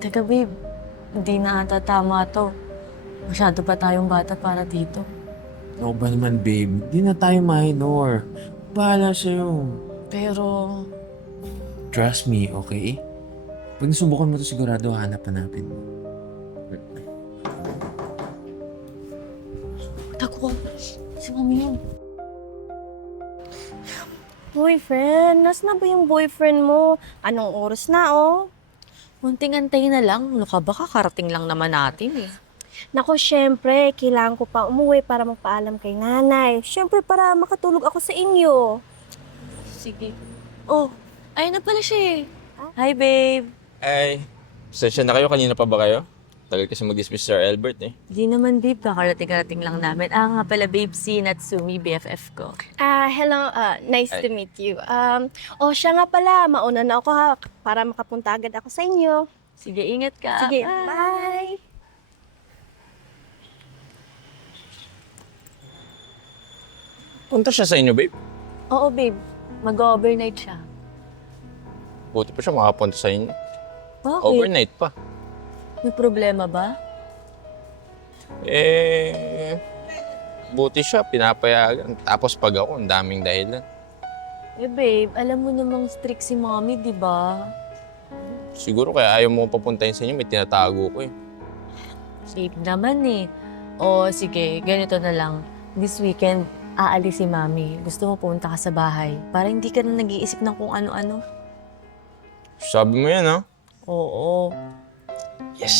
Teka, babe. Hindi na ata tama to. Masyado pa tayong bata para dito. Ano ba naman, babe? Di na tayo minor. Bahala sa'yo. Pero, Trust me, okay? Pag nasubukan mo to sigurado, hanap-hanapin mo. tako. Si mami yun. Boyfriend? Nasaan na ba yung boyfriend mo? Anong oras na, oh? Munting antay na lang. Ano ka ba? Kakarating lang naman natin eh. Naku, syempre, kailangan ko pa umuwi para magpaalam kay nanay. Syempre, para makatulog ako sa inyo. Sige. Oh, ayun na pala siya eh. Hi, babe. Ay, pasensya na kayo. Kanina pa ba kayo? Tagal kasi mag-dismiss Sir Albert eh. Di naman, babe. Kakarating-karating lang namin. Nga pala, babe, si Natsumi, BFF ko. Hello, nice Ay. to meet you. Siya nga pala, mauna na ako ha, para makapunta agad ako sa inyo. Sige, ingat ka. Sige, bye! Punta siya sa inyo, babe. Oo, babe. Mag-overnight siya. Buti pa siya makapunta sa inyo. Bakit? Overnight pa. May problema ba? Buti siya, pinapayagan. Tapos pag ako, ang daming dahilan. Eh, babe, alam mo namang strict si mommy, di ba? Siguro kaya ayaw mo papuntahin sa inyo, may tinatago ko eh. Babe naman eh. O, sige, ganito na lang. This weekend, aalis si mami. Gusto mo pumunta ka sa bahay para hindi ka na nag-iisip ng kung ano-ano. Sabi mo yan, ha? Oo. Yes!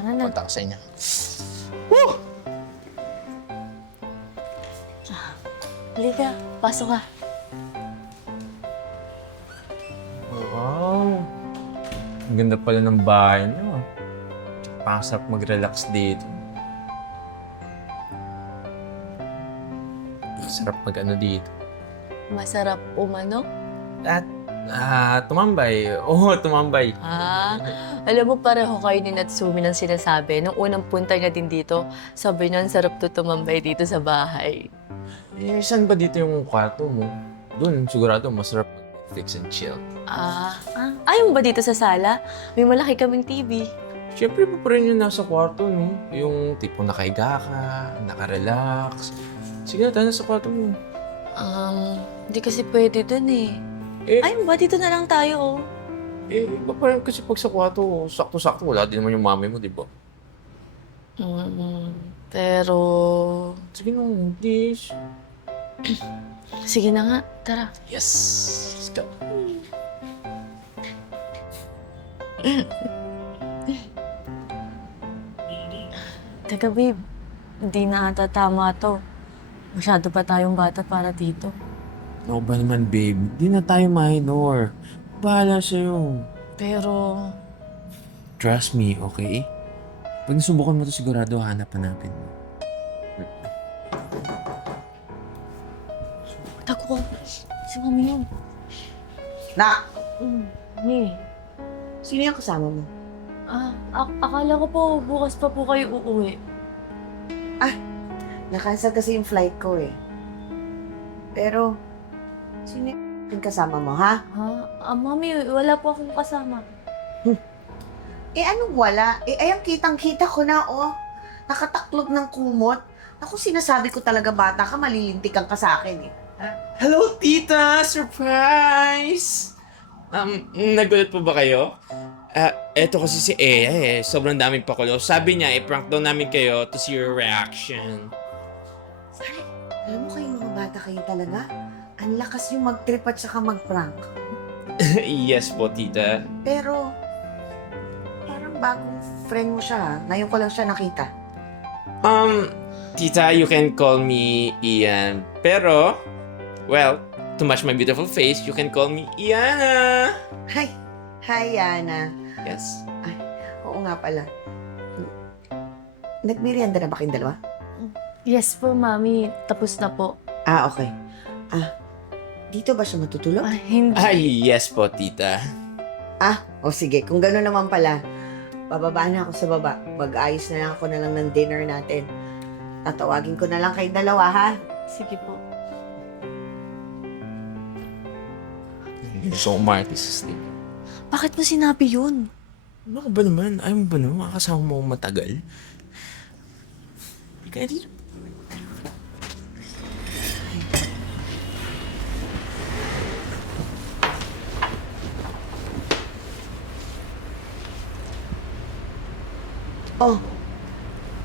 Tara na. Punta ka sa inyo. Halika, pasok ka. Wow! Ang ganda pala ng bahay niyo. Pasap mag-relax dito. Sarap mag-ano dito. Masarap umano. Tumambay. Oo, tumambay. Alam mo, pareho kayo ni Natsumi ng sinasabi. Nung unang punta niya din dito, sabi niya, ang sarap to tumambay dito sa bahay. Saan ba dito yung kwarto mo? Doon, sigurado masarap mag-Netflix and chill. Ayaw mo ba dito sa sala? May malaki kaming TV. Siyempre pa rin yung nasa kwarto, no? Yung tipong nakahiga ka, nakarelax. Sige na, tayo na sa kwarto mo. Hindi kasi pwede dun eh. Ayaw mo ba dito na lang tayo, oh? Iba pa rin kasi pag sa kwarto, sakto-sakto, wala din naman yung mami mo, di ba? Pero... Sige na, please. Sige na nga, tara. Yes! Let's go. Teka, babe. Hindi na ata tama to. Masyado pa tayong bata para dito. Ano ba naman, babe? Di na tayo minor. Bahala sa'yo. Pero... Trust me, okay? Pag nasubukan mo to sigurado, hanap-hanapin mo. Tako. Si mami yun. Nak, Ni. sino yung kasama mo? Akala ko po bukas pa po kayo uuwi. Na-cancel kasi yung flight ko eh. Pero, sino yung kasama mo, ha? Mami, wala po akong kasama. Anong wala? Ayang kitang-kita ko na, oh. Nakataklob ng kumot. Ako, sinasabi ko talaga bata ka, malilintikan ka sa akin eh. Hello, tita! Surprise! Nagulat po ba kayo? Eto kasi si Ea eh. Sobrang daming pakulo. Sabi niya, i-prank daw namin kayo to see your reaction. Alam mo kayo mga bata kayo talaga? Ang lakas yung mag-trip at saka mag-prank. Yes po, tita. Pero, parang bagong friend mo siya, ha? Ngayon ko lang siya nakita. Tita, you can call me Ian. Pero, well, to match my beautiful face, you can call me Iana. Hi! Hi, Yana. Yes. Oo nga pala. Nagmerienda na ba kayong dalawa? Yes po, mami. Tapos na po. Okay. Dito ba siya matutulog? Hindi. Ay, yes po, tita. Sige. Kung gano'n naman pala, bababa na ako sa baba. Mag-ayos na lang ako na lang ng dinner natin. Tatawagin ko na lang kayong dalawa, ha? Sige po. Gusto kong umarte sa steak. Bakit mo sinabi yun? Ano ka ba naman? Ayaw mo ba naman? Makakasama mo akong matagal? Kaya dito. Oh,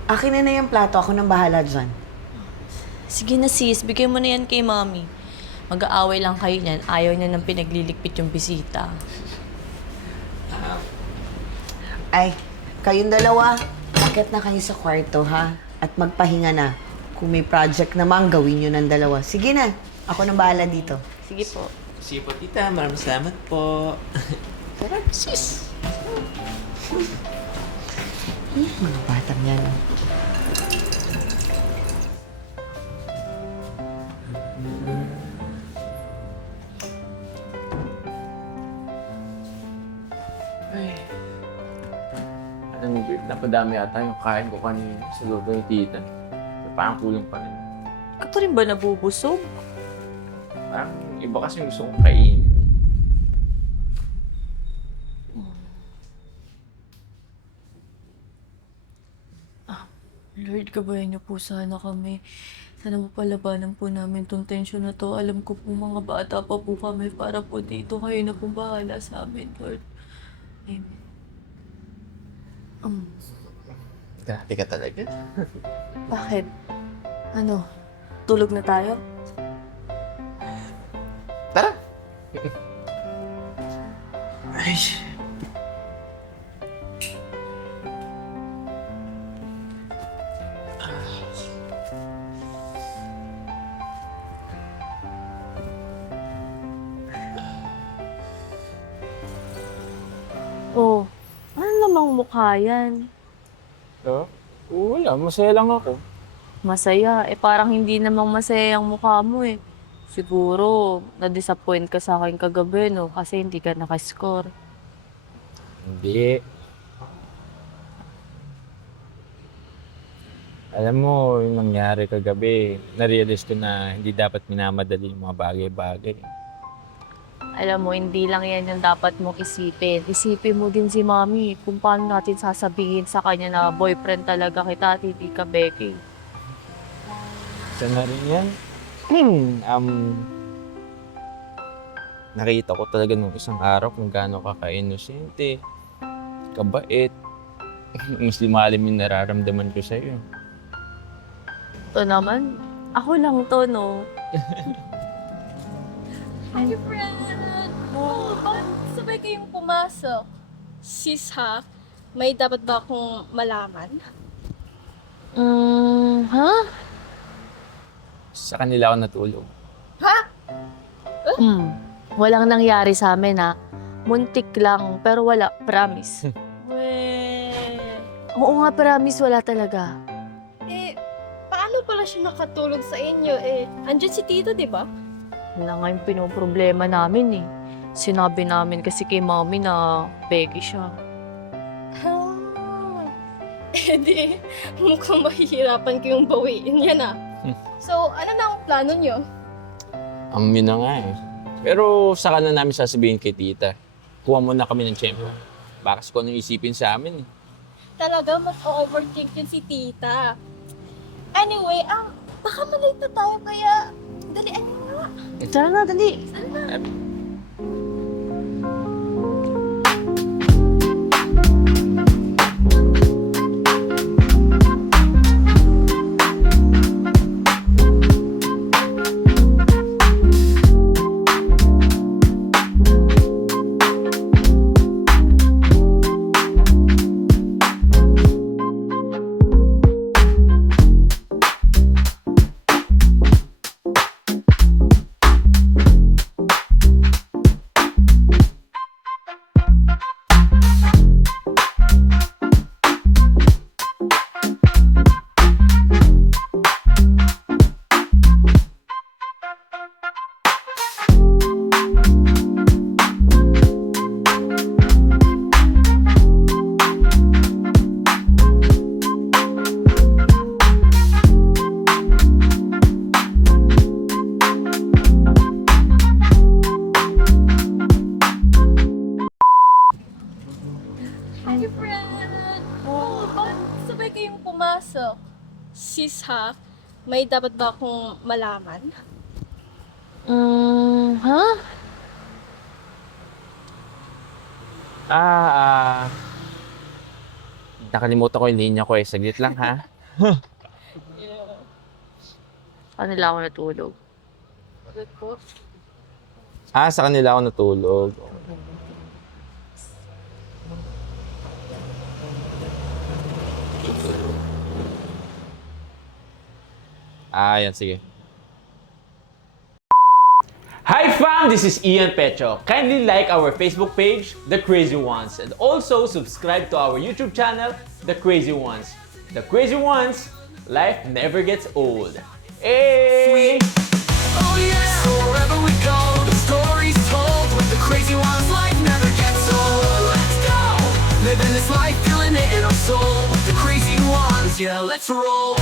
akin na yung plato. Ako nang bahala dyan. Sige na sis, bigay mo na yan kay Mami. Mag-aaway lang kayo niyan. Ayaw niya nang pinagliligpit yung bisita. Ay, kayong dalawa, akit na kayo sa kwarto, ha? At magpahinga na. Kung may project naman, gawin nyo ng dalawa. Sige na, ako nang bahala dito. Sige po. Sige po, tita. Maraming salamat po. Sarap, sis. Mga batang yan. Alam mo, babe, napadami ata yung kain ko kanina sa luto ni tita. Parang kulang pa rin. Ka pa rin ba nabubusog? Parang iba kasi gusto kong kainin. Lord, gabayan niyo po sana kami. Sana mapalabanan po namin tong tensyon na to. Alam ko po mga bata pa po kami para po dito. Kayo na po bahala sa amin, Lord. Amen. Grabe ka talaga. Bakit? Ano? Tulog na tayo? Tara! Ay. Oh, ano namang mukha yan? Wala, masaya lang ako. Masaya. Parang hindi namang masaya ang mukha mo eh. Siguro, na-disappoint ka sa akin kagabi, no? Kasi hindi ka nakascore. Hindi. Alam mo, yung nangyari kagabi, na-realize ko na hindi dapat minamadali yung mga bagay-bagay. Alam mo, hindi lang yan yung dapat mong isipin. Isipin mo din si Mami kung paano natin sasabihin sa kanya na boyfriend talaga kita at hindi ka Becky. Isa na rin yan. Nakita ko talaga nung isang araw kung gaano ka ka-inosente, kabait. Mas lumalim yung nararamdaman ko sa'yo. Ito naman, ako lang to, no? Hi, friend! Oh, bakit sabay kayong pumasok? Sis, ha? May dapat ba akong malaman? Ha? Sa kanila ako natulog. Walang nangyari sa amin, ha? Muntik lang, pero wala, promise. Oo nga, promise, wala talaga. Eh, paano pala siya nakatulog sa inyo? Eh, andyan si Tito, di ba? Yun na nga yung pinoproblema namin, eh. Sinabi namin kasi kay Mami na Becky siya. Eh di, mukhang mahihirapan kayong bawiin yan, ah. So, ano na ang plano nyo? Yun na nga eh. Pero saka na namin sasabihin kay tita. Kuha muna kami ng tiyempo. Baka kung anong isipin sa amin eh. Talaga, mag-overthink yun si Tita. Anyway, baka malate na tayo, kaya dalian nyo nga. Tara na, dali. sis ha, may dapat ba akong malaman? Ha? Nakalimutan ko yung linya ko eh. Saglit lang ha. Paano nila ako natulog? Bakit po? Sa kanila ako natulog. Yan, sige. Hi fam, this is Ian Pecho. Kindly like our Facebook page, The Crazy Ones, and also subscribe to our YouTube channel, The Crazy Ones. The Crazy Ones, life never gets old. Hey! Oh yeah, so wherever we go, the story's told with the crazy ones. Life never gets old. Let's go, living this life, feeling it in our soul. With the crazy ones, yeah, let's roll.